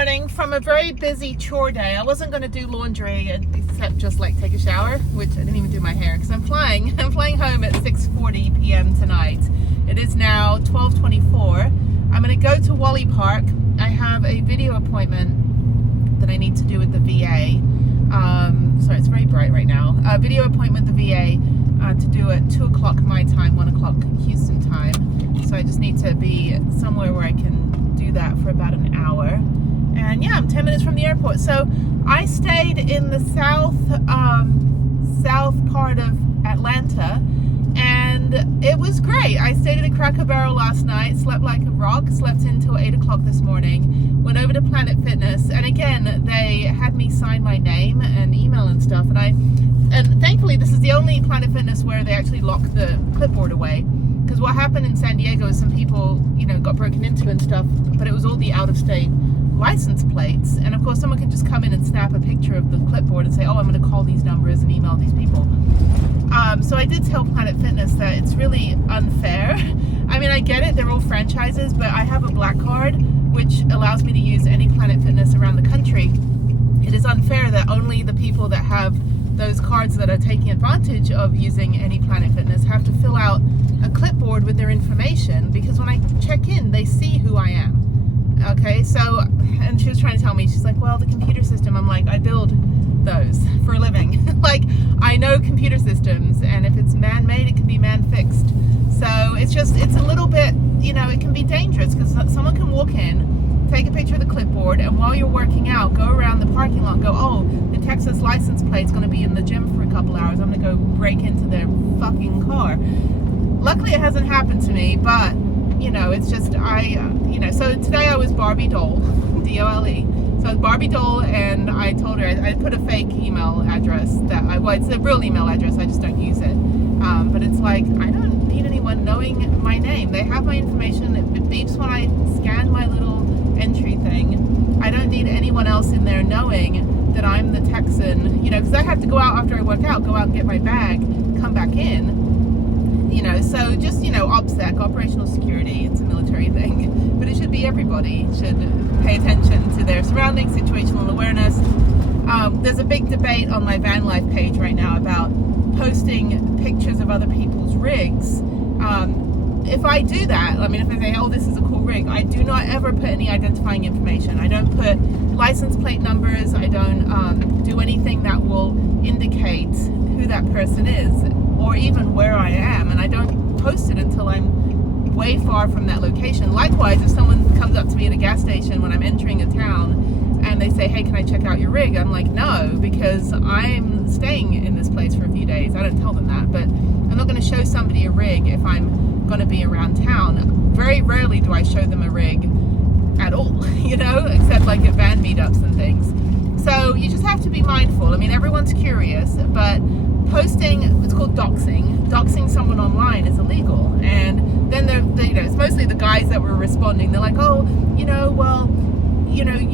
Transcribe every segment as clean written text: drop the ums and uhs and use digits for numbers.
morning from a very busy chore day. I wasn't going to do laundry except just like take a shower, which I didn't even do my hair because I'm flying. I'm flying home at 6:40 p.m. tonight. It is now 12:24. I'm going to go to Wally Park. I have a video appointment that I need to do with the VA. Sorry, it's very bright right now. A video appointment with the VA to do at 2 o'clock my time, 1 o'clock Houston time. So I just need to be somewhere where I can do that for about an hour. And yeah, I'm 10 minutes from the airport. So I stayed in the south part of Atlanta, and it was great. I stayed at a Cracker Barrel last night, slept like a rock, slept until 8 o'clock this morning, went over to Planet Fitness, and again, they had me sign my name and email and stuff, and thankfully this is the only Planet Fitness where they actually lock the clipboard away. Because what happened in San Diego is some people, got broken into and stuff, but it was all the out-of-state license plates. And of course, someone could just come in and snap a picture of the clipboard and say, oh, I'm going to call these numbers and email these people. So I did tell Planet Fitness that it's really unfair. I mean, I get it, they're all franchises, but I have a black card, which allows me to use any Planet Fitness around the country. It is unfair that only the people that have those cards that are taking advantage of using any Planet Fitness have to fill out a clipboard with their information, because when I check in, they see who I am. Okay, so, and she was trying to tell me, she's like, well, the computer system, I'm like, I build those for a living. Like, I know computer systems, and if it's man-made, it can be man-fixed. So it's a little bit, it can be dangerous, because someone can walk in, take a picture of the clipboard, and while you're working out, go around the parking lot and go, oh, the Texas license plate's going to be in the gym for a couple hours. I'm going to go break into their fucking car. Luckily, it hasn't happened to me, but, it's just, so today I was Barbie Doll, D-O-L-E. So I was Barbie Doll, and I told her, I put a fake email address it's a real email address, I just don't use it. But it's like, I don't need anyone knowing my name. They have my information, it beeps when I scan my little entry thing. I don't need anyone else in there knowing that I'm the Texan, because I have to go out after I work out, go out and get my bag, come back in. So just, OPSEC, operational security, it's a military thing, but it should be everybody should pay attention to their surroundings, situational awareness. There's a big debate on my Vanlife page right now about posting pictures of other people's rigs. If I do that, if I say, oh, this is a cool rig, I do not ever put any identifying information. I don't put license plate numbers. I don't do anything that will indicate who that person is, or even where I am, and I don't post it until I'm way far from that location. Likewise, if someone comes up to me at a gas station when I'm entering a town and they say, hey, can I check out your rig? I'm like, no, because I'm staying in this place for a few days. I don't tell them that, but I'm not going to show somebody a rig if I'm going to be around town. Very rarely do I show them a rig at all, except like at van meetups and things. So you just have to be mindful. Everyone's curious, but posting, it's called doxing someone online is illegal. And then it's mostly the guys that were responding. They're like, oh, you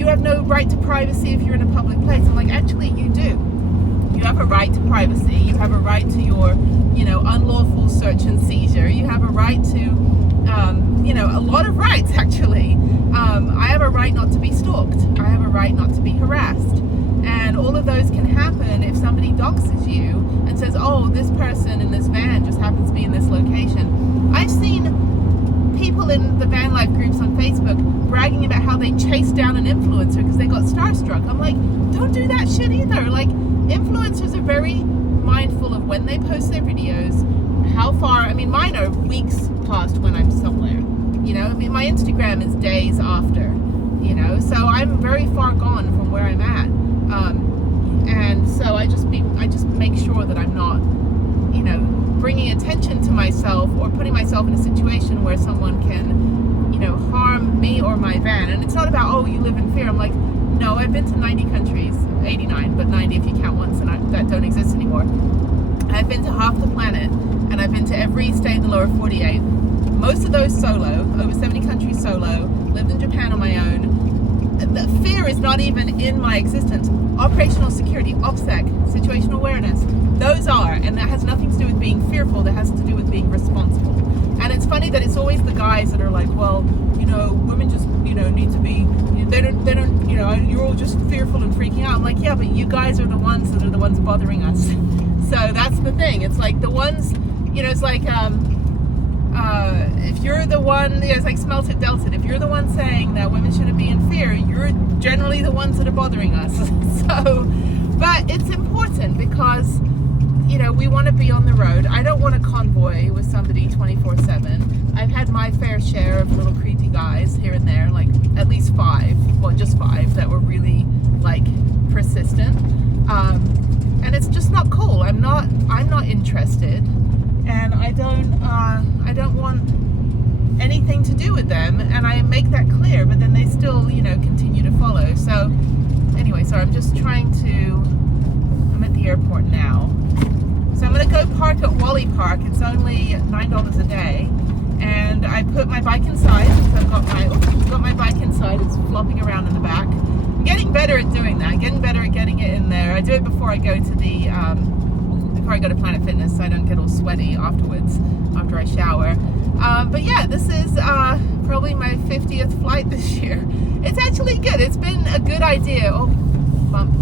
have no right to privacy if you're in a public place. I'm like, actually you do. You have a right to privacy. You have a right to your, unlawful search and seizure. You have a right to, a lot of rights actually. I have a right not to be stalked. I have a right not to be harassed. And all of those can happen if somebody doxes you and says, oh, this person in this van just happens to be in this location. I've seen people in the van life groups on Facebook bragging about how they chased down an influencer because they got starstruck. I'm like, don't do that shit either. Like, influencers are very mindful of when they post their videos, how far, mine are weeks past when I'm somewhere. My Instagram is days after, so I'm very far gone from where I'm at. And so I just make sure that I'm not, bringing attention to myself or putting myself in a situation where someone can, harm me or my van. And it's not about, oh, you live in fear. I'm like, no, I've been to 90 countries, 89, but 90 if you count ones that don't exist anymore. I've been to half the planet, and I've been to every state in the lower 48. Most of those solo, over 70 countries solo, lived in Japan on my own. The fear is not even in my existence. Operational security, OPSEC, situational awareness, those are, and that has nothing to do with being fearful, that has to do with being responsible. And it's funny that it's always the guys that are like, well, women just, need to be, they don't, you're all just fearful and freaking out. I'm like, yeah, but you guys are the ones bothering us. So that's the thing. It's like the ones, it's like, if you're the one, it's like smelt it, dealt it. If you're the one saying that women shouldn't be in fear, you're generally the ones that are bothering us. So, but it's important because, we want to be on the road. I don't want to convoy with somebody 24/7. I've had my fair share of little creepy guys here and there, like at least 5, well, just 5 that were really like persistent. And it's just not cool. I'm not interested, and I don't want anything to do with them, and I make that clear, but then they still, continue to follow. So anyway, so I'm at the airport now. So I'm going to go park at Wally Park. It's only $9 a day. And I put my bike inside. So I've got my bike inside. It's flopping around in the back. I'm getting better at doing that. Getting better at getting it in there. I do it before I go to Planet Fitness so I don't get all sweaty afterwards, after I shower. But yeah, this is probably my 50th flight this year. It's actually good. It's been a good idea. Oh, bump.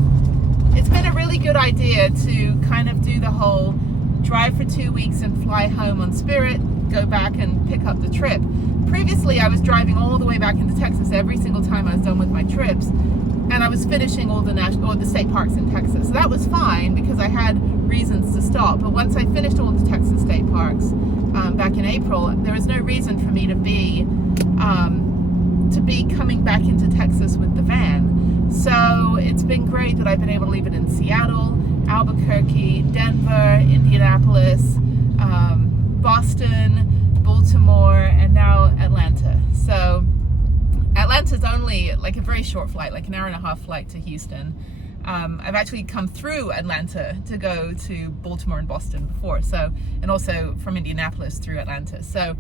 It's been a really good idea to kind of do the whole drive for 2 weeks and fly home on Spirit, go back and pick up the trip. Previously, I was driving all the way back into Texas every single time I was done with my trips, and I was finishing all the state parks in Texas. So that was fine because I had reasons to stop. But once I finished all the Texas state parks back in April, there was no reason for me to be coming back into Texas with the van. So it's been great that I've been able to leave it in Seattle, Albuquerque, Denver, Indianapolis, Boston, Baltimore, and now Atlanta. So Atlanta's only like a very short flight, like an hour-and-a-half flight to Houston. I've actually come through Atlanta to go to Baltimore and Boston before, and also from Indianapolis through Atlanta. So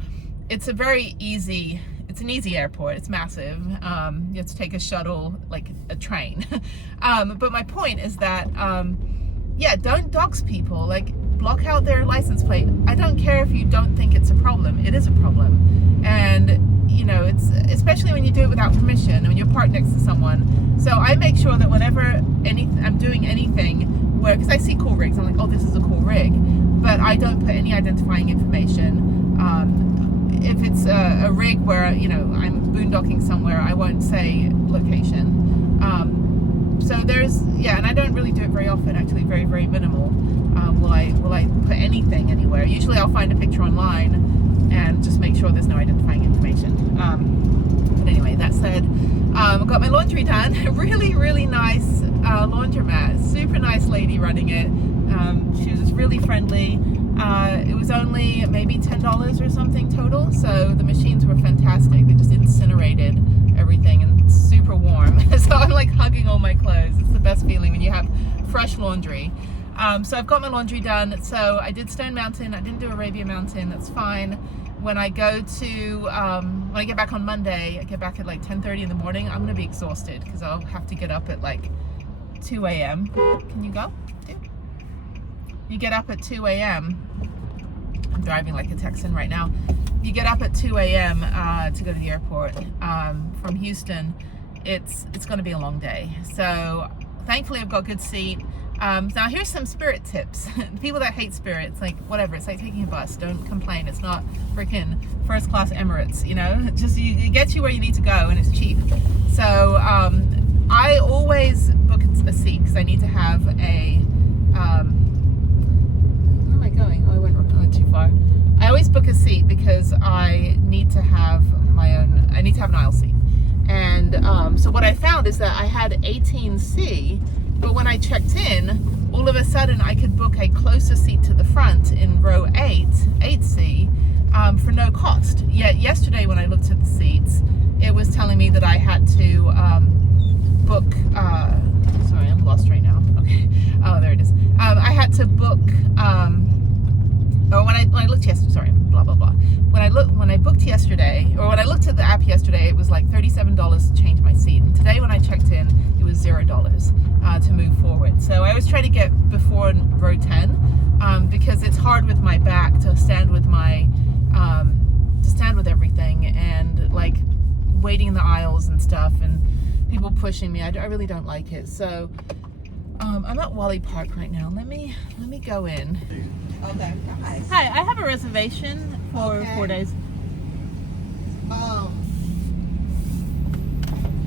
it's an easy airport. It's massive. You have to take a shuttle, like a train. But my point is that, don't dox people. Like, block out their license plate. I don't care if you don't think it's a problem. It is a problem. And, it's especially when you do it without permission, when you're parked next to someone. So I make sure that whenever I'm doing anything because I see cool rigs, I'm like, oh, this is a cool rig. But I don't put any identifying information. If it's a rig where, I'm boondocking somewhere, I won't say location. So and I don't really do it very often, actually, very, very minimal. Will I put anything anywhere? Usually I'll find a picture online and just make sure there's no identifying information. But anyway, that said, I got my laundry done. Really, really nice laundromat. Super nice lady running it. She was just really friendly. It was only maybe $10 or something total, so the machines were fantastic. They just incinerated everything and super warm. So I'm like hugging all my clothes. It's the best feeling when you have fresh laundry. So I've got my laundry done. So I did Stone Mountain. I didn't do Arabia Mountain. That's fine. When I get back on Monday, I get back at like 10:30 in the morning. I'm gonna be exhausted because I'll have to get up at like 2 a.m. Can you go, dude? You get up at 2 a.m. I'm driving like a Texan right now. You get up at 2 a.m. To go to the airport from Houston. It's going to be a long day. So thankfully I've got a good seat. Now here's some Spirit tips. People that hate Spirit, it's like, whatever, it's like taking a bus. Don't complain. It's not freaking first class Emirates, just it gets you where you need to go and it's cheap. So I always book a seat because I need to have a where am I going? Oh, I went too far. I always book a seat because I need to have an aisle seat. And so what I found is that I had 18C, but when I checked in, all of a sudden I could book a closer seat to the front in row 8C, for no cost. Yet yesterday when I looked at the seats, it was telling me that I had to book, sorry, I'm lost right now. Okay. Oh, there it is. I had to book, when I looked yesterday, sorry, blah, blah, blah. When I booked yesterday, or when I looked at the app yesterday, it was like $37 to change my seat. And today when I checked in, it was $0 to move forward. So I always try to get before row 10, because it's hard with my back to stand with my to stand with everything and like waiting in the aisles and stuff and people pushing me. I really don't like it. So I'm at Wally Park right now. Let me go in. Okay. Hi, I have a reservation for 4 days.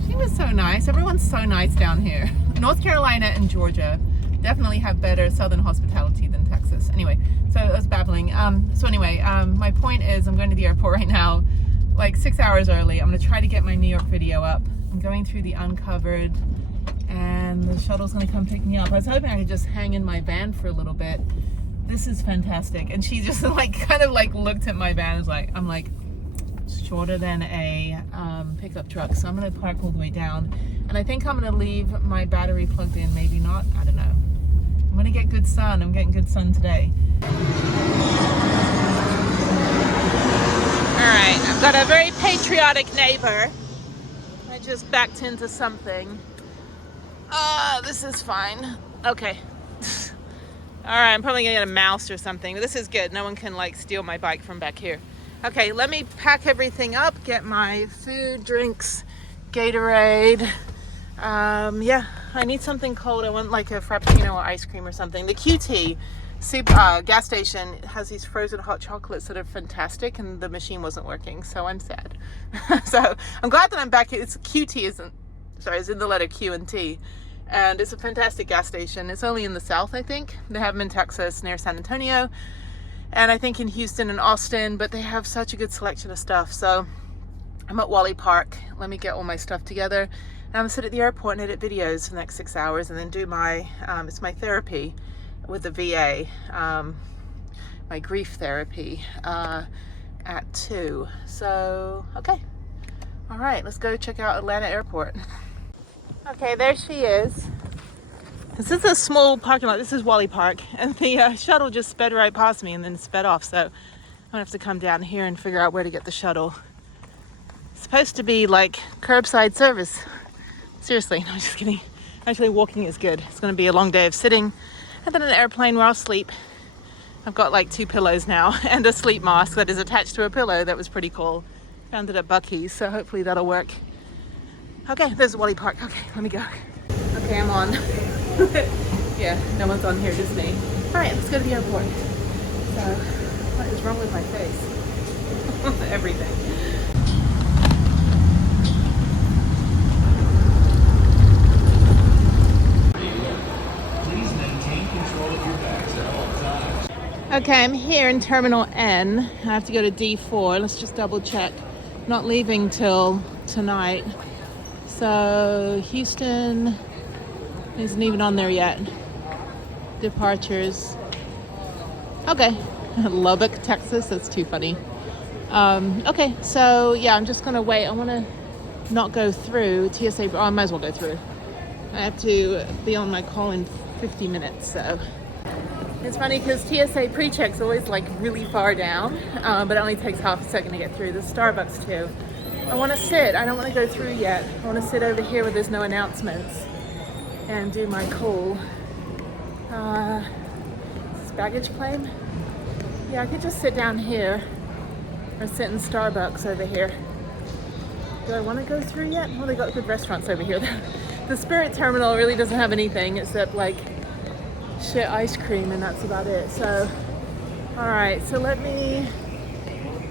She was so nice. Everyone's so nice down here. North Carolina and Georgia definitely have better southern hospitality than Texas. Anyway, so I was babbling. My point is I'm going to the airport right now, like 6 hours early. I'm going to try to get my New York video up. I'm going through the uncovered and the shuttle's going to come pick me up. I was hoping I could just hang in my van for a little bit. This is fantastic. And she just kind of looked at my van. I'm like shorter than a pickup truck. So I'm going to park all the way down. And I think I'm going to leave my battery plugged in. Maybe not. I don't know. I'm going to get good sun. I'm getting good sun today. All right. I've got a very patriotic neighbor. I just backed into something. This is fine. Okay. All right, I'm probably gonna get a mouse or something, but this is good. No one can steal my bike from back here. Okay, let me pack everything up, get my food, drinks, Gatorade. Yeah, I need something cold. I want like a Frappuccino or ice cream or something. The QT gas station has these frozen hot chocolates that are fantastic, and the machine wasn't working, so I'm sad. So I'm glad that I'm back here. It's QT, it's in the letter Q and T. And it's a fantastic gas station. It's only in the south, I think. They have them in Texas near San Antonio. And I think in Houston and Austin, but they have such a good selection of stuff. So I'm at Wally Park. Let me get all my stuff together. And I'm gonna sit at the airport and edit videos for the next 6 hours and then do my, it's my therapy with the VA, my grief therapy at 2. So, okay. All right, let's go check out Atlanta Airport. Okay, there she is. This is a small parking lot. This is Wally Park. And the shuttle just sped right past me and then sped off. So I'm gonna have to come down here and figure out where to get the shuttle. It's supposed to be like curbside service. Seriously, no, I'm just kidding. Actually, walking is good. It's gonna be a long day of sitting and then an airplane where I'll sleep. I've got like 2 pillows now and a sleep mask that is attached to a pillow. That was pretty cool. Found it at Buc-ee's, so hopefully that'll work. Okay, there's Wally Park. Okay, let me go. Okay, I'm on. Yeah, no one's on here, just me. All right, let's go to the airport. So, what is wrong with my face? Everything. Please maintain control of your bags at all times. Okay, I'm here in Terminal N. I have to go to D4. Let's just double check. Not leaving till tonight. So Houston isn't even on there yet. Departures. Okay. Lubbock, Texas. That's too funny. Okay, so yeah, I'm just gonna wait. I wanna not go through TSA. I might as well go through. I have to be on my call in 50 minutes, so. It's funny because TSA pre-check's always really far down, but it only takes half a second to get through. There's Starbucks too. I want to sit. I don't want to go through yet. I want to sit over here where there's no announcements and do my call. Is this baggage claim? Yeah, I could just sit down here or sit in Starbucks over here. Do I want to go through yet? Well, they got good restaurants over here. The Spirit Terminal really doesn't have anything except shit ice cream, and that's about it. So, all right. So let me.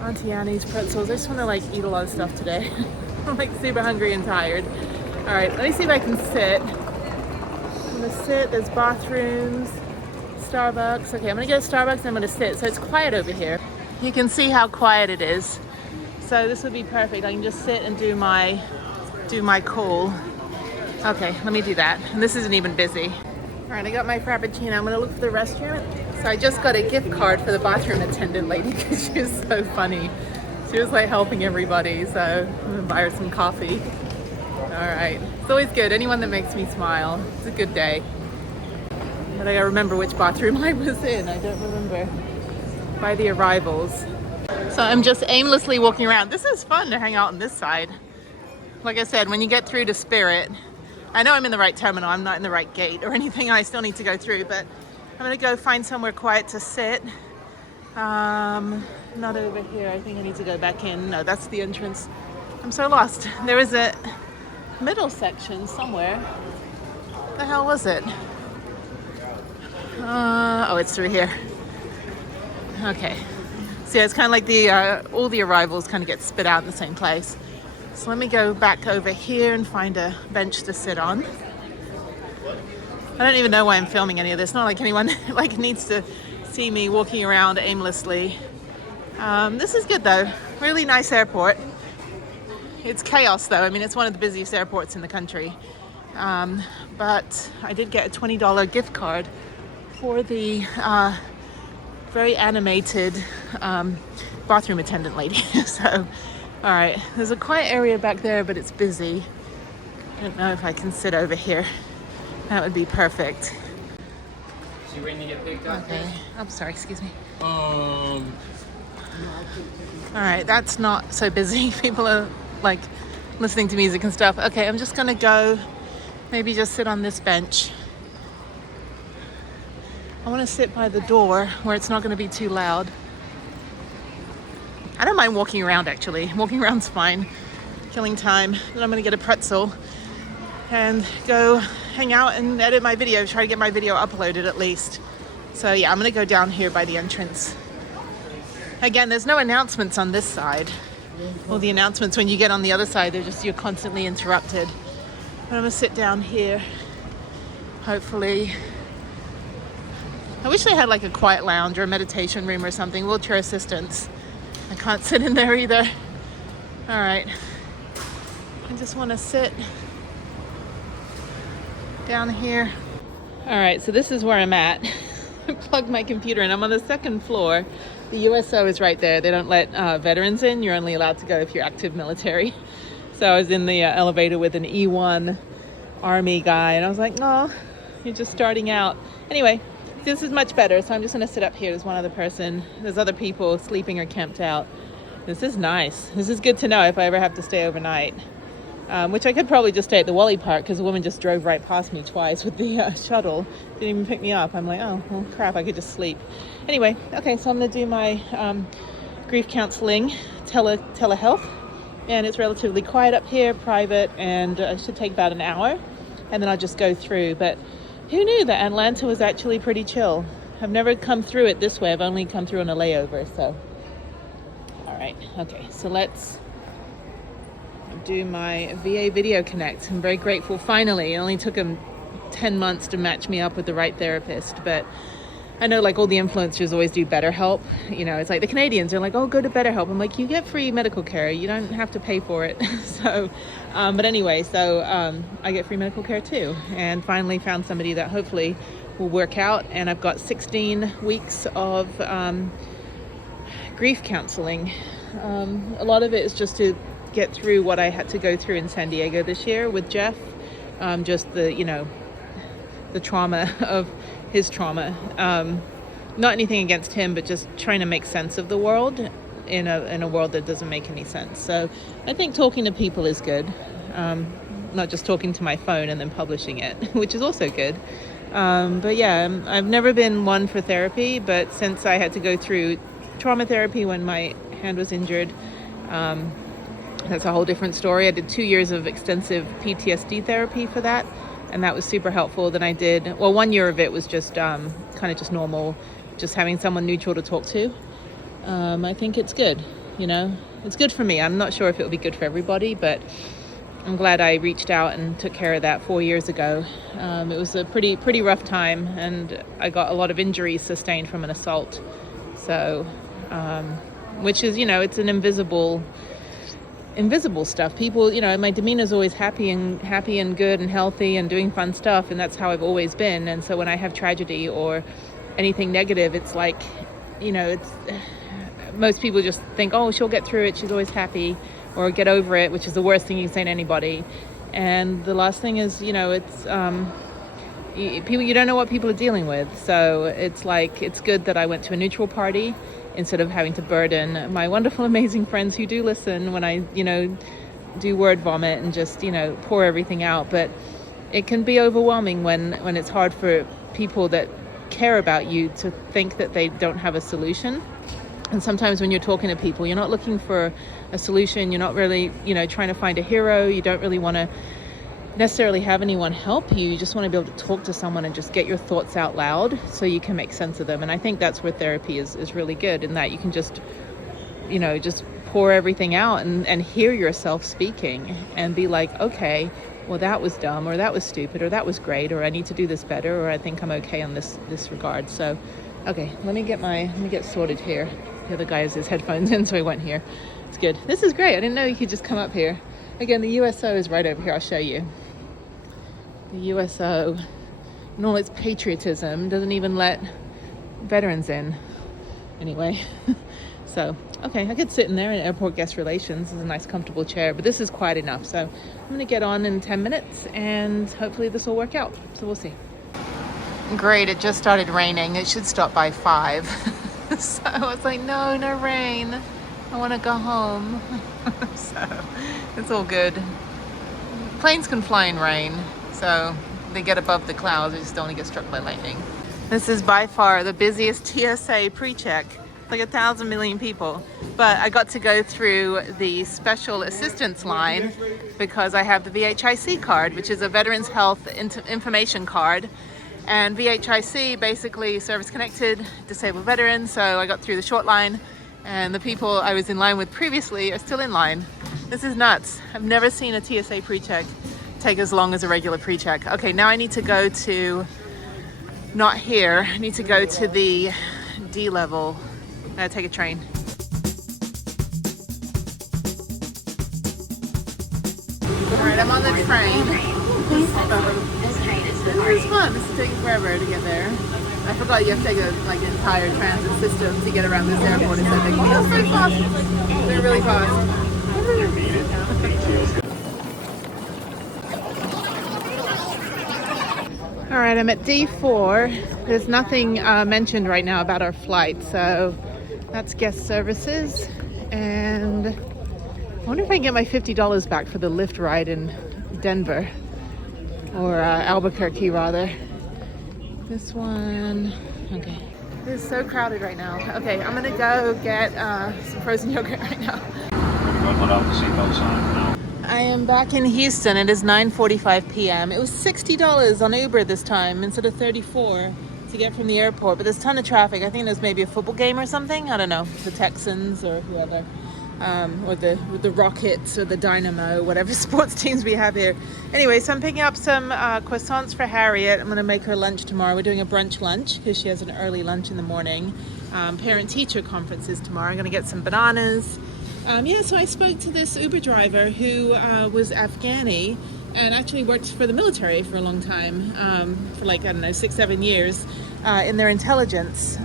Auntie Annie's pretzels. I just want to eat a lot of stuff today. I'm super hungry and tired. All right, let me see if I can sit. I'm gonna sit. There's bathrooms, Starbucks. Okay, I'm gonna go to Starbucks and I'm gonna sit. So it's quiet over here. You can see how quiet it is. So this would be perfect. I can just sit and do my call. Okay, let me do that. And this isn't even busy. All right, I got my Frappuccino. I'm gonna look for the restroom. So I just got a gift card for the bathroom attendant lady because she was so funny. She was helping everybody, so I'm gonna buy her some coffee. All right, it's always good. Anyone that makes me smile, it's a good day. But I gotta remember which bathroom I was in. I don't remember. By the arrivals. So I'm just aimlessly walking around. This is fun to hang out on this side. Like I said, when you get through to Spirit, I know I'm in the right terminal. I'm not in the right gate or anything. I still need to go through, but I'm gonna go find somewhere quiet to sit Not over here. I think I need to go back in. No, that's the entrance. I'm so lost. There is a middle section somewhere. What the hell was it? Oh, it's through here. Okay. So yeah, it's kind of like the all the arrivals kind of get spit out in the same place. So let me go back over here and find a bench to sit on. I don't even know why I'm filming any of this. Not like anyone like needs to see me walking around aimlessly. This is good though. Really nice airport. It's chaos though. I mean, it's one of the busiest airports in the country. But I did get a $20 gift card for the very animated bathroom attendant lady. So, all right, there's a quiet area back there, but it's busy. I don't know if I can sit over here. That would be perfect. So you waiting to get picked up? Okay, I'm sorry, excuse me. Um. All right, that's not so busy. People are like listening to music and stuff. Okay, I'm just gonna go maybe just sit on this bench. I want to sit by the door where it's not going to be too loud. I don't mind walking around actually. Walking around's fine. Killing time. Then I'm going to get a pretzel and go hang out and edit my video. Try to get my video uploaded at least. So yeah, I'm going to go down here by the entrance. Again, there's no announcements on this side. All the announcements when you get on the other side, you're constantly interrupted. But I'm going to sit down here. Hopefully. I wish they had like a quiet lounge or a meditation room or something. Wheelchair assistance. I can't sit in there either. All right. I just want to sit down here. All right, so this is where I'm at. I plugged my computer in. I'm on the second floor. The USO is right there. They don't let veterans in. You're only allowed to go if you're active military. So I was in the elevator with an E1 Army guy, and I was like, "No, you're just starting out." Anyway, this is much better, so I'm just going to sit up here. There's one other person. There's other people sleeping or camped out. This is nice. This is good to know if I ever have to stay overnight. Which I could probably just stay at the Wally Park because a woman just drove right past me twice with the shuttle. Didn't even pick me up. I'm like, oh, well, crap, I could just sleep. Anyway, okay, so I'm going to do my grief counseling telehealth. And it's relatively quiet up here, private, and it should take about an hour. And then I'll just go through. But who knew that Atlanta was actually pretty chill? I've never come through it this way. I've only come through on a layover, so. All right, okay, so let's do my VA Video Connect. I'm very grateful, finally. It only took them 10 months to match me up with the right therapist, but I know like all the influencers always do BetterHelp. You know, it's like the Canadians are like, oh, go to BetterHelp. I'm like, you get free medical care. You don't have to pay for it. So, but anyway, so I get free medical care too. And finally found somebody that hopefully will work out. And I've got 16 weeks of grief counseling. A lot of it is just to get through what I had to go through in San Diego this year with Jeff. Just the, you know, the trauma of his trauma. Not anything against him, but just trying to make sense of the world in a world that doesn't make any sense. So I think talking to people is good. Not just talking to my phone and then publishing it, which is also good. But yeah, I've never been one for therapy, but since I had to go through trauma therapy when my hand was injured, that's a whole different story. I did 2 years of extensive PTSD therapy for that, and that was super helpful. Then I did, well, 1 year of it was just kind of just normal, just having someone neutral to talk to. I think it's good, you know. It's good for me. I'm not sure if it'll be good for everybody, but I'm glad I reached out and took care of that 4 years ago. It was a pretty rough time, and I got a lot of injuries sustained from an assault. So, which is, you know, it's an invisible stuff. People, you know, my demeanor is always happy and good and healthy and doing fun stuff, and that's how I've always been. And so when I have tragedy or anything negative, it's like, you know, it's most people just think, oh, she'll get through it, she's always happy, or get over it, which is the worst thing you can say to anybody. And the last thing is, you know, it's people, you don't know what people are dealing with. So it's like, it's good that I went to a neutral party instead of having to burden my wonderful, amazing friends who do listen when I, you know, do word vomit and just, you know, pour everything out. But it can be overwhelming when it's hard for people that care about you to think that they don't have a solution. And sometimes when you're talking to people, you're not looking for a solution. You're not really, trying to find a hero. You don't really want to necessarily have anyone help you. You just want to be able to talk to someone and just get your thoughts out loud so you can make sense of them. And I think that's where therapy is really good, in that you can just, just pour everything out and hear yourself speaking and be like, okay, well, that was dumb, or that was stupid, or that was great, or I need to do this better, or I think I'm okay on this regard. So, okay, let me get sorted here. The other guy has his headphones in, so he went here. It's good. This is great. I didn't know you could just come up here. Again, the USO is right over here. I'll show you. The USO, and all its patriotism, doesn't even let veterans in. Anyway, so, okay, I could sit in there in airport guest relations. It's a nice, comfortable chair, but this is quiet enough. So I'm going to get on in 10 minutes, and hopefully this will work out. So we'll see. Great, it just started raining. It should stop by 5. So I was like, no rain. I want to go home. So it's all good. Planes can fly in rain, so they get above the clouds. They just don't want to get struck by lightning. This is by far the busiest TSA pre-check. Like 1,000 million people. But I got to go through the special assistance line because I have the VHIC card, which is a Veterans Health Information Card. And VHIC, basically service-connected disabled veterans. So I got through the short line, and the people I was in line with previously are still in line. This is nuts. I've never seen a TSA pre-check take as long as a regular pre-check. Okay, now I need to go to, not here, I need to go to the D level. I gotta take a train. All right, I'm on the train. This is fun. This is taking forever to get there. I forgot you have to take an entire transit system to get around this airport. It's so big. They're so fast. They're really fast. All right, I'm at D4. There's nothing mentioned right now about our flight, so that's guest services. And I wonder if I can get my $50 back for the Lyft ride in Denver. Or Albuquerque, rather. This one, okay. This is so crowded right now. Okay, I'm gonna go get some frozen yogurt right now. I am back in Houston. It is 9:45 p.m. It was $60 on Uber this time instead of $34 to get from the airport. But there's a ton of traffic. I think there's maybe a football game or something. I don't know, the Texans or whoever. Or the Rockets or the Dynamo, whatever sports teams we have here. Anyway, so I'm picking up some croissants for Harriet. I'm going to make her lunch tomorrow. We're doing a brunch lunch because she has an early lunch in the morning. Parent-teacher conferences tomorrow. I'm going to get some bananas. So I spoke to this Uber driver who was Afghani and actually worked for the military for a long time, for 6-7 years in their intelligence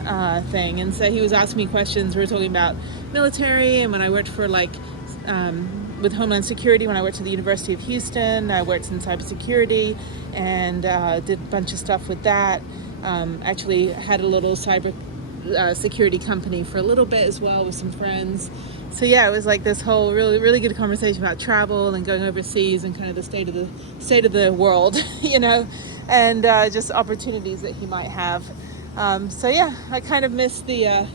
thing. And so he was asking me questions. We were talking about military, and when I worked for with Homeland Security, when I worked at the University of Houston, I worked in cybersecurity and did a bunch of stuff with that. Actually had a little cyber security company for a little bit as well with some friends. So yeah, it was like this whole really good conversation about travel and going overseas and kind of the state of the world, and just opportunities that he might have. So yeah, I kind of missed the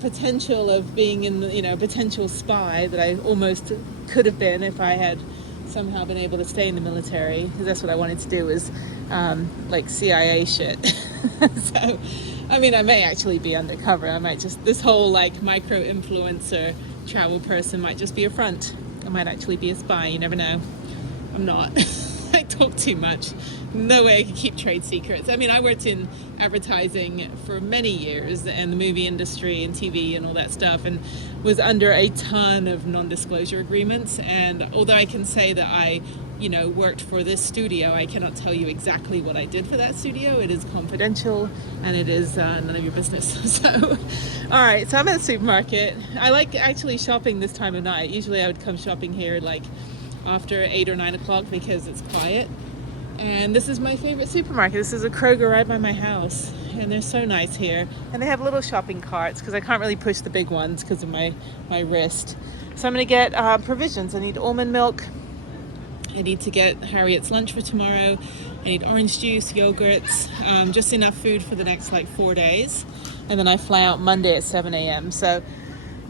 potential of being in the, potential spy that I almost could have been if I had somehow been able to stay in the military, because that's what I wanted to do, was CIA shit. So, I may actually be undercover. I might just, this whole micro influencer travel person might just be a front. I might actually be a spy. You never know. I'm not. I talk too much. No way I could keep trade secrets. I worked in advertising for many years and the movie industry and TV and all that stuff, and was under a ton of non-disclosure agreements. And although I can say that I worked for this studio, I cannot tell you exactly what I did for that studio. It is confidential and it is none of your business. So, all right, so I'm at the supermarket. I like actually shopping this time of night. Usually I would come shopping here after 8 or 9 o'clock because it's quiet. And this is my favorite supermarket. This is a Kroger right by my house, and they're so nice here. And they have little shopping carts because I can't really push the big ones because of my wrist. So I'm gonna get provisions. I need almond milk. I need to get Harriet's lunch for tomorrow. I need orange juice, yogurts, just enough food for the next like 4 days. And then I fly out Monday at 7 a.m. So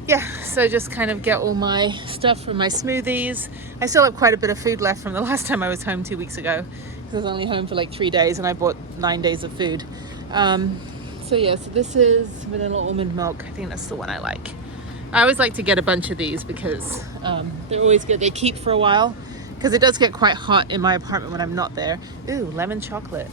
yeah, so just kind of get all my stuff from my smoothies. I still have quite a bit of food left from the last time I was home 2 weeks ago. I was only home for like 3 days and I bought 9 days of food. So yeah, so this is vanilla almond milk. I think that's the one I like. I always like to get a bunch of these because they're always good. They keep for a while because it does get quite hot in my apartment when I'm not there. Ooh, lemon chocolate.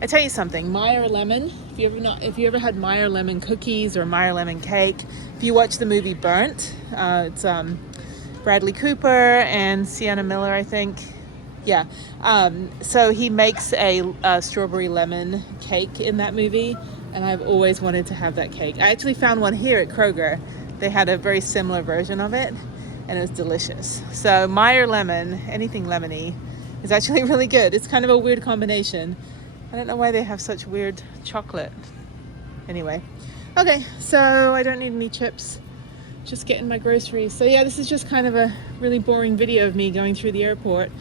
I tell you something, Meyer lemon. If you ever had Meyer lemon cookies or Meyer lemon cake, if you watch the movie Burnt, it's Bradley Cooper and Sienna Miller, I think. Yeah. So he makes a strawberry lemon cake in that movie, and I've always wanted to have that cake. I actually found one here at Kroger. They had a very similar version of it, and it was delicious. So Meyer lemon, anything lemony, is actually really good. It's kind of a weird combination. I don't know why they have such weird chocolate. Anyway, okay, so I don't need any chips. Just getting my groceries. So yeah, this is just kind of a really boring video of me going through the airport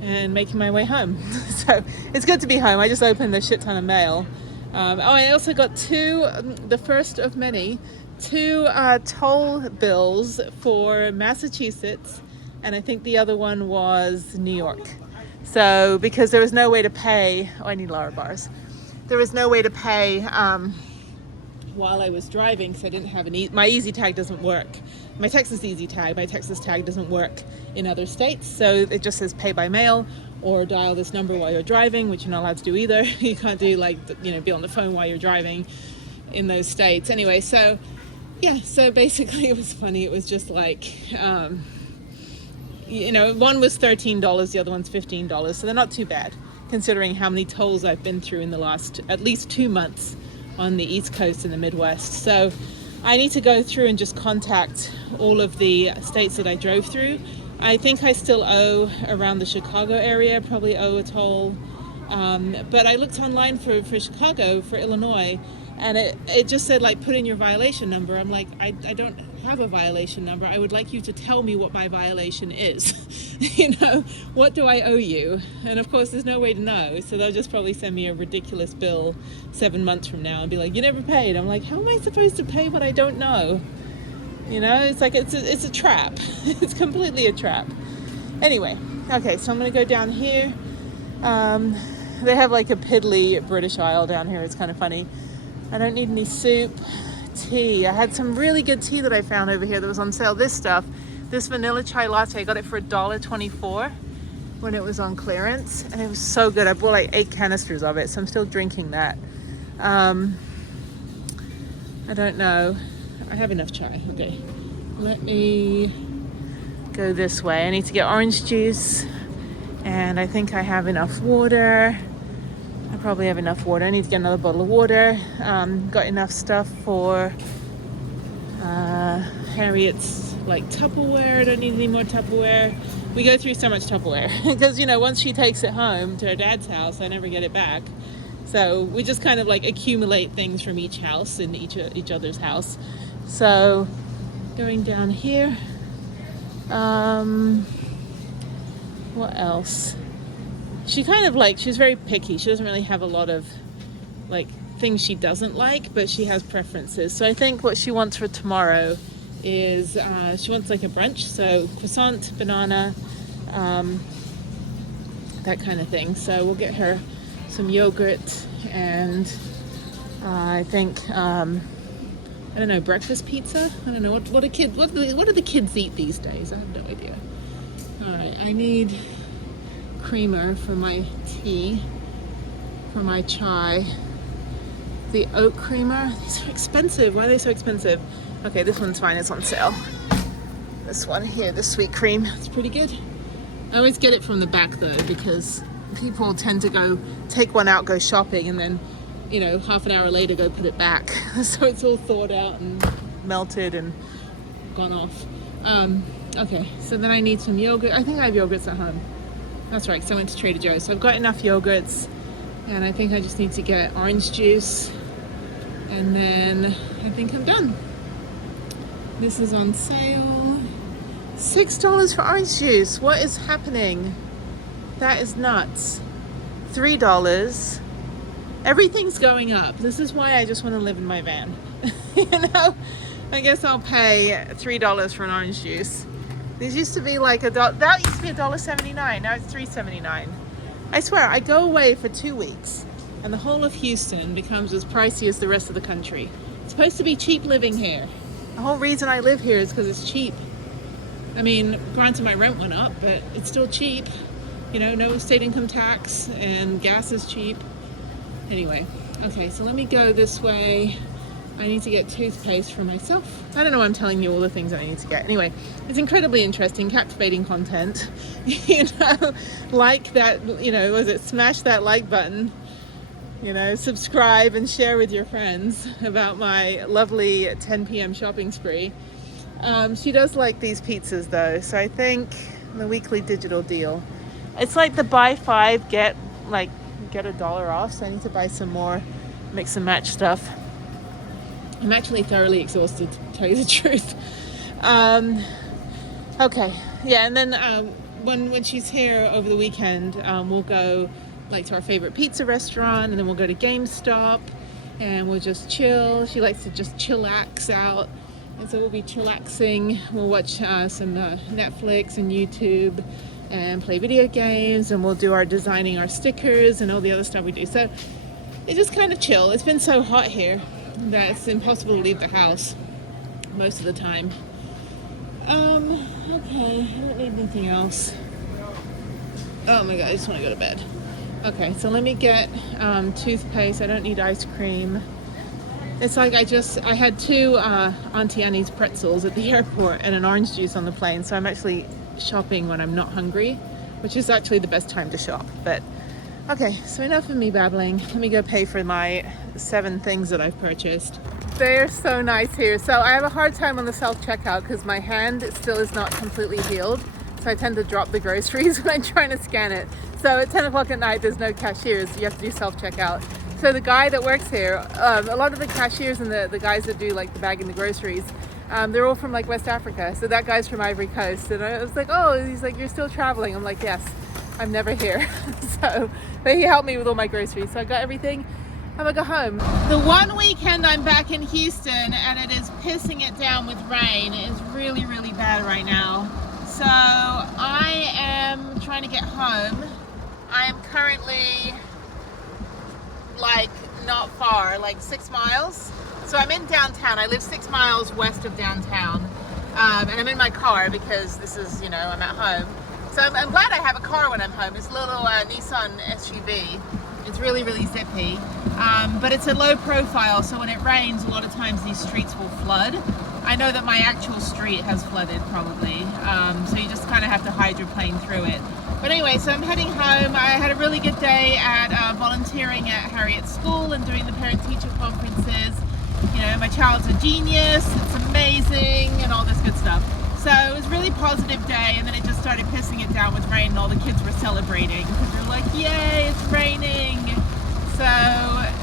and making my way home. So it's good to be home. I just opened a shit ton of mail. I also got the first of many, two toll bills for Massachusetts, and I think the other one was New York. So because there was no way to pay, I need lower bars. There was no way to pay while I was driving, because I didn't have my Easy Tag doesn't work. My Texas Easy Tag, my Texas tag doesn't work in other states. So it just says pay by mail or dial this number while you're driving, which you're not allowed to do either. You can't do be on the phone while you're driving in those states. Anyway, so yeah, so basically it was funny. It was just like, one was $13, the other one's $15. So they're not too bad considering how many tolls I've been through in the last at least 2 months on the East Coast and the Midwest. So I need to go through and just contact all of the states that I drove through. I think I still owe around the Chicago area, probably owe a toll. But I looked online for Chicago, for Illinois, and it just said like put in your violation number. I'm like, I don't have a violation number. I would like you to tell me what my violation is. What do I owe you? And of course there's no way to know, so they'll just probably send me a ridiculous bill 7 months from now and be like, you never paid. I'm like, how am I supposed to pay what I don't know? It's like it's a trap. It's completely a trap. Anyway, okay, so I'm gonna go down here. They have like a piddly British aisle down here. It's kind of funny. I don't need any soup. Tea. I had some really good tea that I found over here that was on sale. This vanilla chai latte, I got it for $1.24 when it was on clearance, and it was so good. I bought like 8 canisters of it, so I'm still drinking that. I don't know. I have enough chai. Okay, let me go this way. I need to get orange juice, and I think I have enough water. I probably have enough water. I need to get another bottle of water. Got enough stuff for Harriet's like Tupperware. I don't need any more Tupperware. We go through so much Tupperware because once she takes it home to her dad's house, I never get it back. So we just kind of like accumulate things from each house in each other's house. So going down here, what else? She's very picky. She doesn't really have a lot of like things she doesn't like, but she has preferences. So I think what she wants for tomorrow is she wants like a brunch, so croissant, banana, that kind of thing. So we'll get her some yogurt and I think I don't know, breakfast pizza. I don't know what do the kids eat these days? I have no idea. All right, I need creamer for my tea, for my chai. The oat creamer. These are expensive. Why are they so expensive? Okay, this one's fine. It's on sale. This one here, the sweet cream. It's pretty good. I always get it from the back though, because people tend to go take one out, go shopping, and then half an hour later go put it back. So it's all thawed out and melted and gone off. Okay, so then I need some yogurt. I think I have yogurts at home. That's right, because I went to Trader Joe's. So I've got enough yogurts, and I think I just need to get orange juice, and then I think I'm done. This is on sale. $6 for orange juice. What is happening? That is nuts. $3. Everything's going up. This is why I just want to live in my van. You know, I guess I'll pay $3 for an orange juice. These used to be like that used to be $1.79. Now it's $3.79. I swear, I go away for 2 weeks and the whole of Houston becomes as pricey as the rest of the country. It's supposed to be cheap living here. The whole reason I live here is because it's cheap. I mean, granted my rent went up, but it's still cheap. You know, no state income tax and gas is cheap. Anyway, okay, so let me go this way. I need to get toothpaste for myself. I don't know why I'm telling you all the things that I need to get. Anyway, it's incredibly interesting, captivating content. You know, like that, you know, was it smash that like button, you know, subscribe and share with your friends about my lovely 10 p.m. shopping spree. She does like these pizzas though, so I think the weekly digital deal. It's like the buy 5, get $1 off, so I need to buy some more mix and match stuff. I'm actually thoroughly exhausted, to tell you the truth. Okay, yeah, and then when she's here over the weekend, we'll go like to our favorite pizza restaurant, and then we'll go to GameStop, and we'll just chill. She likes to just chillax out, and so we'll be chillaxing. We'll watch some Netflix and YouTube, and play video games, and we'll do our designing our stickers and all the other stuff we do. So it's just kind of chill. It's been so hot here that it's impossible to leave the house most of the time. Okay, I don't need anything else. Oh my god, I just want to go to bed. Okay, so let me get toothpaste. I don't need ice cream. It's like I had 2 Auntie Annie's pretzels at the airport and an orange juice on the plane, so I'm actually shopping when I'm not hungry, which is actually the best time to shop. But okay, so enough of me babbling. Let me go pay for my 7 things that I've purchased. They're so nice here. So I have a hard time on the self-checkout because my hand still is not completely healed. So I tend to drop the groceries when I'm trying to scan it. So at 10 o'clock at night, there's no cashiers. You have to do self-checkout. So the guy that works here, a lot of the cashiers and the guys that do like the bagging the groceries, they're all from like West Africa. So that guy's from Ivory Coast. And I was like, oh, he's like, you're still traveling? I'm like, yes, I'm never here. So, but he helped me with all my groceries. So I got everything. I'm gonna go home. The one weekend I'm back in Houston and it is pissing it down with rain. It is really, really bad right now. So I am trying to get home. I am currently like not far, like 6 miles. So I'm in downtown. I live 6 miles west of downtown. And I'm in my car because this is, you know, I'm at home. So I'm glad I have a car when I'm home. It's a little Nissan SUV. It's really, really zippy. But it's a low profile, so when it rains, a lot of times these streets will flood. I know that my actual street has flooded probably, so you just kind of have to hydroplane through it. But anyway, so I'm heading home. I had a really good day at volunteering at Harriet's school and doing the parent-teacher conferences. You know, my child's a genius, it's amazing, and all this good stuff. So it was a really positive day, and then it just started pissing it down with rain, and all the kids were celebrating because they're like, yay, it's raining. So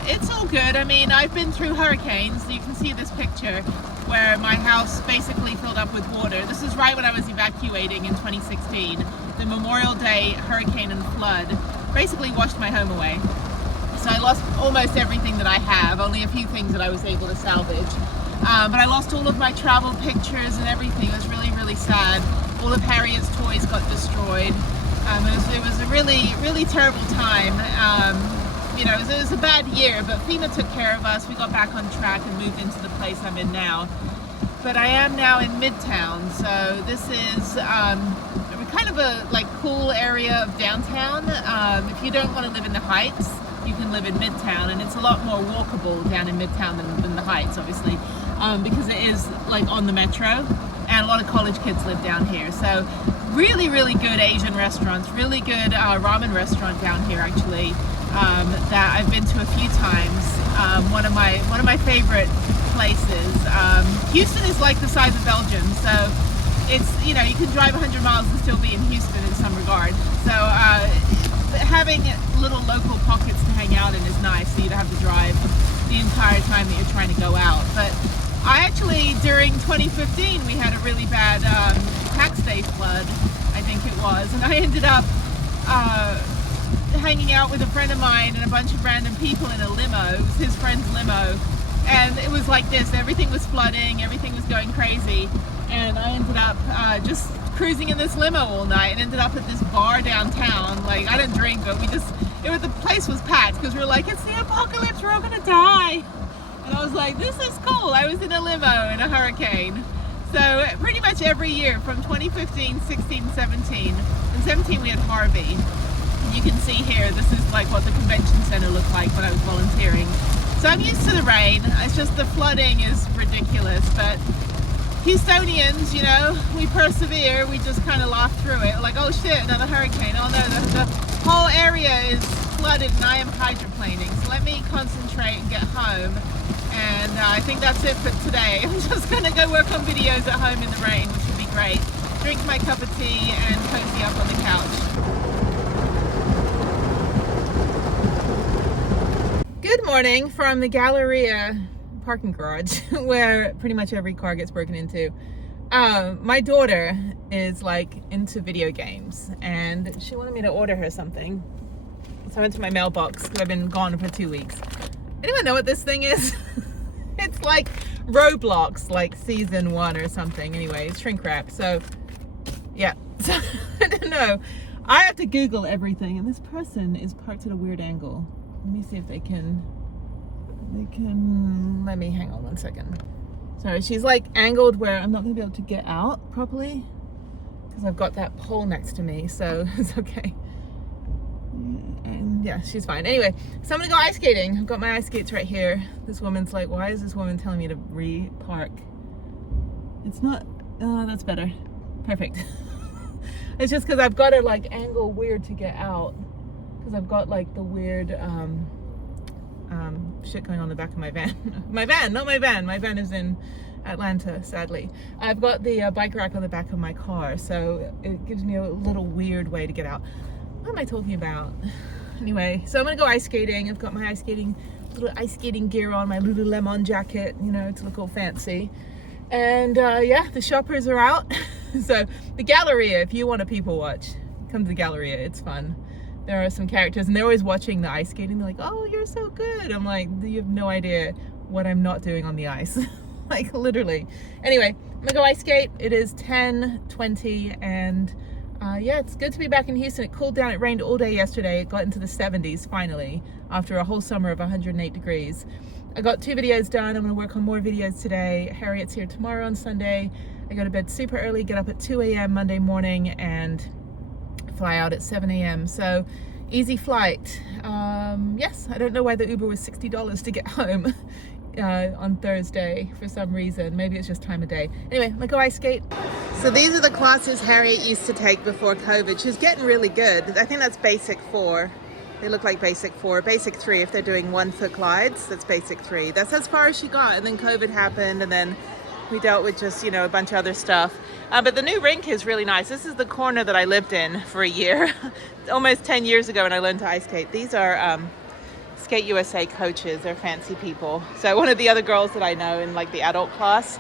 it's all good. I mean, I've been through hurricanes. You can see this picture where my house basically filled up with water. This is right when I was evacuating in 2016. The Memorial Day hurricane and flood basically washed my home away. So I lost almost everything that I have, only a few things that I was able to salvage. But I lost all of my travel pictures and everything. It was really, really sad. All of Harriet's toys got destroyed. It was a really, really terrible time. You know, it was a bad year, but FEMA took care of us. We got back on track and moved into the place I'm in now. But I am now in Midtown, so this is kind of a like cool area of downtown. If you don't want to live in the Heights, you can live in Midtown, and it's a lot more walkable down in Midtown than the Heights, obviously, because it is like on the metro, and a lot of college kids live down here. So really, really good Asian restaurants, really good ramen restaurant down here actually, that I've been to a few times. One of my favorite places. Houston is like the size of Belgium, so it's, you know, you can drive 100 miles and still be in Houston in some regard. So having little local pockets to hang out in is nice, so you don't have to drive the entire time that you're trying to go out. But I actually, during 2015, we had a really bad tax day flood, I think it was, and I ended up hanging out with a friend of mine and a bunch of random people in a limo. It was his friend's limo, and it was like this. Everything was flooding, everything was going crazy, and I ended up just cruising in this limo all night and ended up at this bar downtown. Like, I didn't drink, but the place was packed because we were like, it's the apocalypse, we're all gonna die. And I was like, this is cool. I was in a limo in a hurricane. So pretty much every year from 2015, 16, 17. In 17 we had Harvey. And you can see here, this is like what the convention center looked like when I was volunteering. So I'm used to the rain. It's just the flooding is ridiculous, but Houstonians, you know, we persevere. We just kind of laugh through it. Like, oh shit, another hurricane. Oh no, the whole area is flooded and I am hydroplaning. So let me concentrate and get home. And I think that's it for today. I'm just going to go work on videos at home in the rain, which would be great. Drink my cup of tea and cozy up on the couch. Good morning from the Galleria parking garage where pretty much every car gets broken into. My daughter is like into video games and she wanted me to order her something. So I went to my mailbox because I've been gone for 2 weeks. Anyone know what this thing is? It's like Roblox, like season 1 or something. Anyway, it's shrink wrap. So yeah, so, I don't know. I have to Google everything, and this person is parked at a weird angle. Let me see if they can, let me, hang on one second. Sorry, she's like angled where I'm not gonna be able to get out properly because I've got that pole next to me, so it's okay. And yeah, she's fine. Anyway, so I'm gonna go ice skating. I've got my ice skates right here. This woman's like, why is this woman telling me to re-park? It's not, that's better. Perfect. It's just because I've got to like angle weird to get out because I've got like the weird shit going on the back of my van. My van, not my van. My van is in Atlanta, sadly. I've got the bike rack on the back of my car, so it gives me a little weird way to get out. What am I talking about? Anyway, so I'm gonna go ice skating. I've got my little ice skating gear on, my Lululemon jacket, you know, to look all fancy. And yeah, the shoppers are out. So the Galleria, if you want to people watch, come to the Galleria, it's fun. There are some characters and they're always watching the ice skating. They're like, oh, you're so good. I'm like, you have no idea what I'm not doing on the ice. Like literally. Anyway, I'm gonna go ice skate. It is 10:20 and yeah, it's good to be back in Houston. It cooled down. It rained all day yesterday. It got into the 70s finally after a whole summer of 108 degrees. I got 2 videos done. I'm going to work on more videos today. Harriet's here tomorrow on Sunday. I go to bed super early, get up at 2 a.m. Monday morning and fly out at 7 a.m. So easy flight. Yes, I don't know why the Uber was $60 to get home on Thursday for some reason. Maybe it's just time of day. Anyway, I'm gonna go ice skate. So these are the classes Harriet used to take before COVID. She was getting really good. I think that's basic 4. They look like basic 4. Basic 3 if they're doing 1 foot glides, that's basic 3. That's as far as she got, and then COVID happened, and then we dealt with just, you know, a bunch of other stuff. But the new rink is really nice. This is the corner that I lived in for a year, almost 10 years ago when I learned to ice skate. These are Skate USA coaches. They're fancy people. So one of the other girls that I know in like the adult class,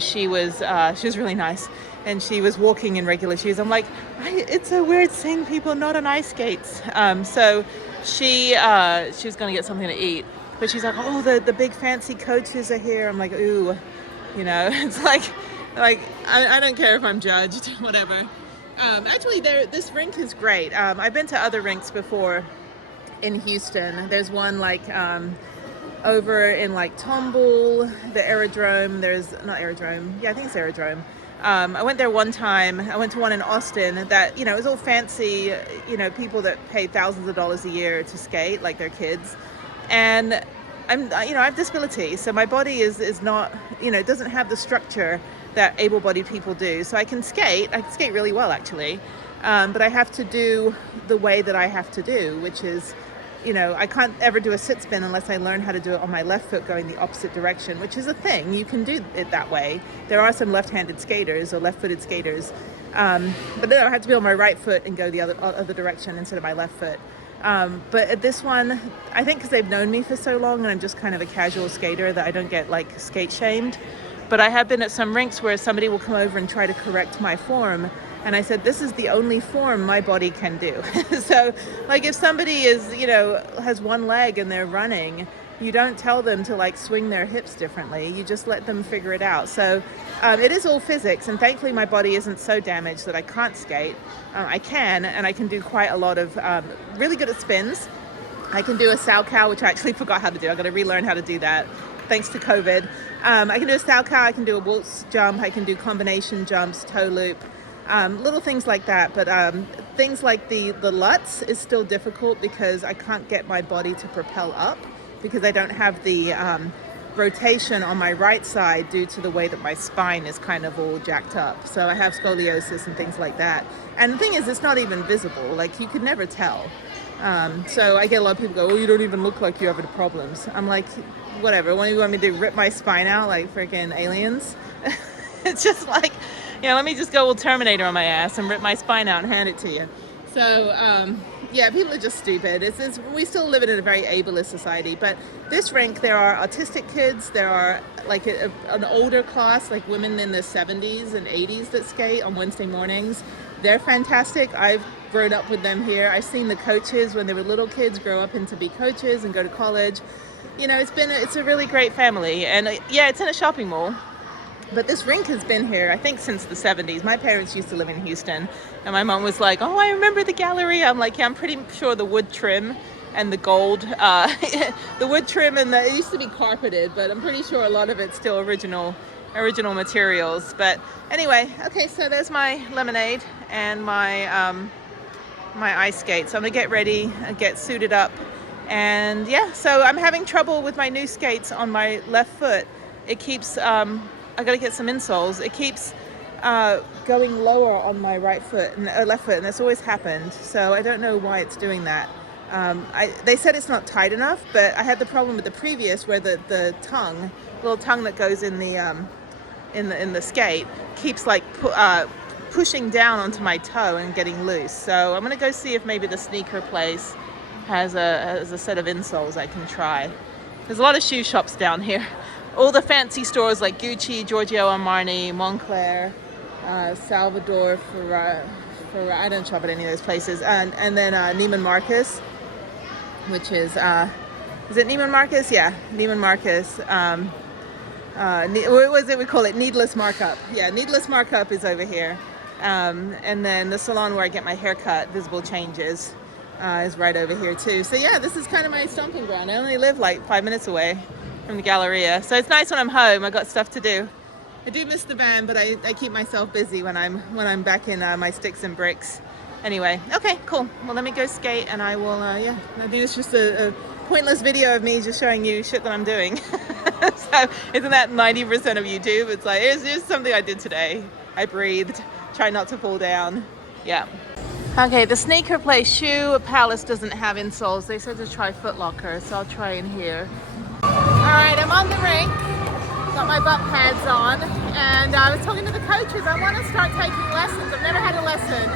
she was really nice, and she was walking in regular shoes. I'm like, it's so weird seeing people not on ice skates. So she was going to get something to eat, but she's like, oh, the big fancy coaches are here. I'm like, ooh, you know, it's like I don't care if I'm judged, whatever. Actually, this rink is great. I've been to other rinks before in Houston. There's one like over in like Tomball, the Aerodrome. There's not Aerodrome. Yeah, I think it's Aerodrome. I went there one time. I went to one in Austin that, you know, it was all fancy, you know, people that pay thousands of dollars a year to skate, like their kids. And I have disability, so my body is not, you know, it doesn't have the structure that able-bodied people do. So I can skate really well actually, but I have to do the way that I have to do, which is, you know, I can't ever do a sit spin unless I learn how to do it on my left foot going the opposite direction, which is a thing. You can do it that way. There are some left-handed skaters or left-footed skaters, but then I have to be on my right foot and go the other direction instead of my left foot. But at this one, I think because they've known me for so long and I'm just kind of a casual skater that I don't get like skate shamed. But I have been at some rinks where somebody will come over and try to correct my form, And I said, this is the only form my body can do. So like if somebody is, you know, has one leg and they're running, you don't tell them to like swing their hips differently. You just let them figure it out. So it is all physics, and thankfully my body isn't so damaged that I can't skate. I can, and I can do quite a lot of really good at spins. I can do a sow-cow, which I actually forgot how to do. I've got to relearn how to do that, thanks to COVID. I can do a sow-cow, I can do a waltz jump, I can do combination jumps, toe loop, little things like that. But things like the Lutz is still difficult because I can't get my body to propel up because I don't have the rotation on my right side due to the way that my spine is kind of all jacked up. So I have scoliosis and things like that. And the thing is, it's not even visible. Like, you could never tell. So I get a lot of people go, oh, you don't even look like you have any problems. I'm like, whatever. What do you want me to do? Rip my spine out like freaking aliens? It's just like, you know, let me just go all Terminator on my ass and rip my spine out and hand it to you. So, yeah, people are just stupid. We still live in a very ableist society. But this rink, there are autistic kids. There are like an older class, like women in their 70s and 80s that skate on Wednesday mornings. They're fantastic. I've grown up with them here. I've seen the coaches when they were little kids grow up into be coaches and go to college. You know, it's a really great family. And yeah, it's in a shopping mall. But this rink has been here, I think, since the 70s. My parents used to live in Houston, and my mom was like, oh, I remember the gallery. I'm like, yeah, I'm pretty sure the wood trim and the gold, the wood trim and it used to be carpeted, but I'm pretty sure a lot of it's still original materials. But anyway, okay, so there's my lemonade and my my ice skate. So I'm gonna get ready and get suited up. And yeah, so I'm having trouble with my new skates on my left foot. It keeps, I gotta get some insoles. It keeps going lower on my right foot and left foot, and that's always happened. So I don't know why it's doing that. They said it's not tight enough, but I had the problem with the previous where the tongue, little tongue that goes in the skate, keeps like pushing down onto my toe and getting loose. So I'm gonna go see if maybe the sneaker place has a set of insoles I can try. There's a lot of shoe shops down here. All the fancy stores like Gucci, Giorgio Armani, Moncler, Salvador Ferrari. I don't shop at any of those places. And then Neiman Marcus, which is it Neiman Marcus? Yeah, Neiman Marcus. What was it? We call it Needless Markup. Yeah, Needless Markup is over here. And then the salon where I get my hair cut, Visible Changes, is right over here too. So yeah, this is kind of my stomping ground. I only live like 5 minutes away from the Galleria, so it's nice when I'm home. I got stuff to do. I do miss the van, but I keep myself busy when I'm back in my sticks and bricks. Anyway, okay, cool. Well, let me go skate, and I will. Yeah, I think it's just a pointless video of me just showing you shit that I'm doing. So isn't that 90% of YouTube? It's like here's something I did today. I breathed, tried not to fall down. Yeah. Okay, the sneaker place, Shoe Palace, doesn't have insoles. They said to try Foot Locker, so I'll try in here. All right, I'm on the rink, got my butt pads on, and I was talking to the coaches. I want to start taking lessons. I've never had a lesson.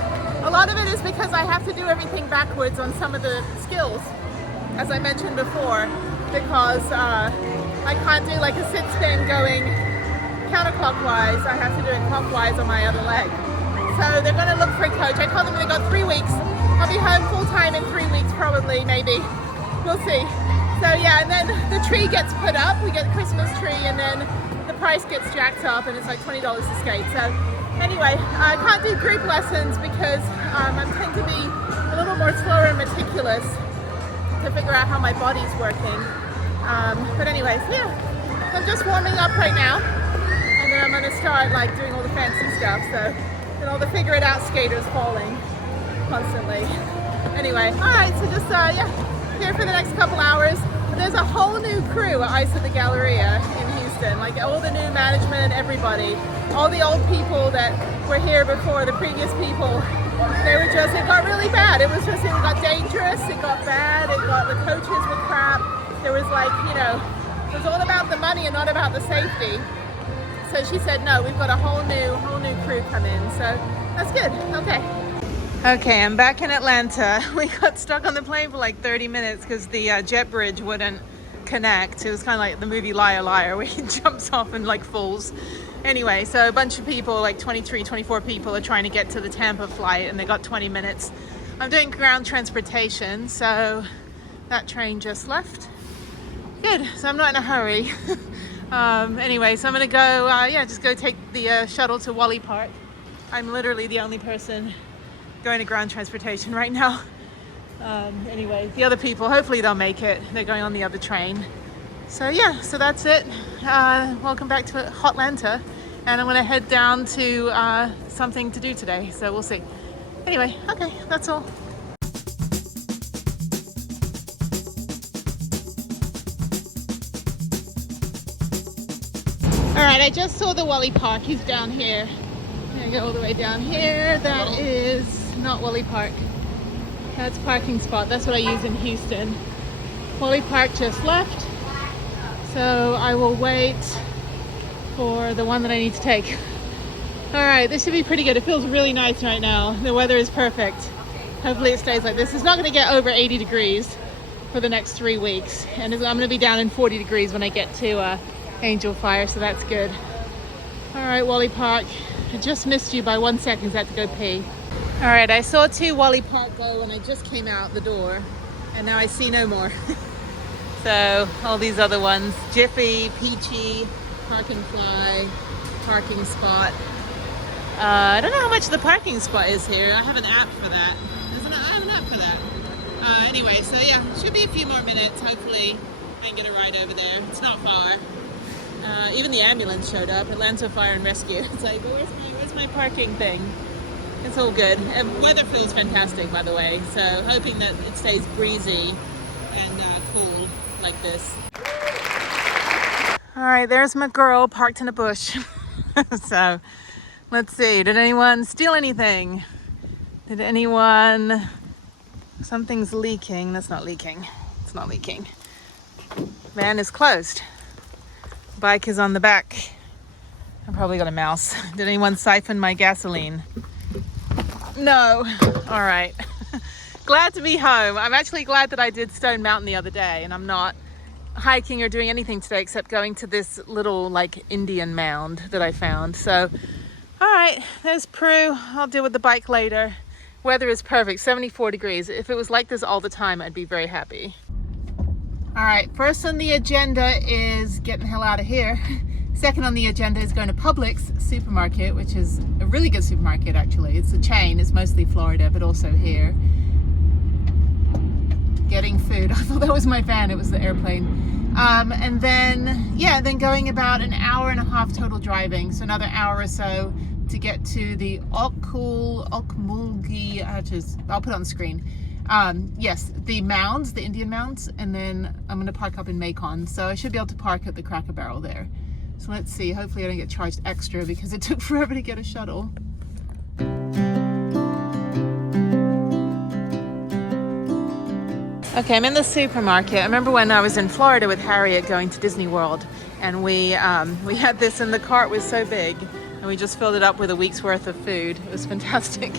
A lot of it is because I have to do everything backwards on some of the skills, as I mentioned before, because I can't do like a sit spin going counterclockwise. I have to do it clockwise on my other leg. So they're going to look for a coach. I told them they got 3 weeks. I'll be home full time in 3 weeks, probably, maybe. We'll see. So yeah, and then the tree gets put up. We get the Christmas tree, and then the price gets jacked up, and it's like $20 to skate. So anyway, I can't do group lessons because I tend to be a little more slower and meticulous to figure out how my body's working. But anyways, yeah, I'm just warming up right now, and then I'm going to start like doing all the fancy stuff. So, and all the figure it out skaters falling constantly. Anyway, all right, so just yeah, here for the next couple hours. There's a whole new crew at Ice at the Galleria in Houston, like all the new management, everybody, all the old people that were here before, the previous people. It got really bad. It got dangerous, it got bad, the coaches were crap. There was like, you know, it was all about the money and not about the safety. So she said, no, we've got a whole new crew come in. So that's good. Okay, I'm back in Atlanta. We got stuck on the plane for like 30 minutes because the jet bridge wouldn't connect. It was kind of like the movie Liar Liar where he jumps off and like falls. Anyway, so a bunch of people, like 23, 24 people are trying to get to the Tampa flight, and they got 20 minutes. I'm doing ground transportation, so that train just left. Good, so I'm not in a hurry. Anyway, so I'm gonna go, just go take the shuttle to Wally Park. I'm literally the only person going to ground transportation right now. Anyway, the other people, hopefully they'll make it. They're going on the other train. So yeah, so that's it. Welcome back to Hotlanta. And I'm gonna head down to something to do today, so we'll see. Anyway, okay, that's all. All right, I just saw the Wally Park. He's down here. I'm gonna go all the way down here. That is not Wally Park. That's parking spot. That's what I use in Houston. Wally Park just left. So I will wait for the one that I need to take. All right, this should be pretty good. It feels really nice right now. The weather is perfect. Hopefully it stays like this. It's not gonna get over 80 degrees for the next 3 weeks. And I'm gonna be down in 40 degrees when I get to Angel Fire, so that's good. All right, Wally Park. I just missed you by 1 second, so I had to go pee. All right, I saw 2 Wally Park go when I just came out the door, and now I see no more. So all these other ones, Jiffy, Peachy, Park and Fly, parking spot. I don't know how much the parking spot is here. I have an app for that. I have an app for that. Anyway, so yeah, should be a few more minutes. Hopefully I can get a ride over there. It's not far. Even the ambulance showed up, Atlanta Fire and Rescue. It's like, well, where's my parking thing? It's all good. And weather feels fantastic, by the way. So hoping that it stays breezy and cool like this. All right, there's my girl parked in a bush. So let's see, did anyone steal anything? Did anyone, something's leaking. That's not leaking. It's not leaking. Van is closed. Bike is on the back. I probably got a mouse. Did anyone siphon my gasoline? No. All right. Glad to be home. I'm actually glad that I did Stone Mountain the other day, and I'm not hiking or doing anything today except going to this little like Indian mound that I found. So, all right, there's Prue. I'll deal with the bike later. Weather is perfect, 74 degrees. If it was like this all the time, I'd be very happy. All right, first on the agenda is getting the hell out of here. Second on the agenda is going to Publix supermarket, which is a really good supermarket actually. It's a chain, it's mostly Florida, but also here. Getting food. I thought that was my van, it was the airplane. And then, yeah, then going about an hour and a half total driving. So another hour or so to get to the Okmulgee, I'll put it on the screen. Yes, the mounds, the Indian mounds, and then I'm gonna park up in Macon. So I should be able to park at the Cracker Barrel there. So let's see, hopefully I don't get charged extra because it took forever to get a shuttle. Okay, I'm in the supermarket. I remember when I was in Florida with Harriet going to Disney World, and we had this, and the cart was so big, and we just filled it up with a week's worth of food. It was fantastic.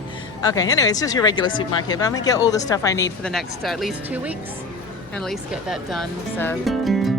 Okay, anyway, it's just your regular supermarket, but I'm gonna get all the stuff I need for the next at least 2 weeks, and at least get that done, so.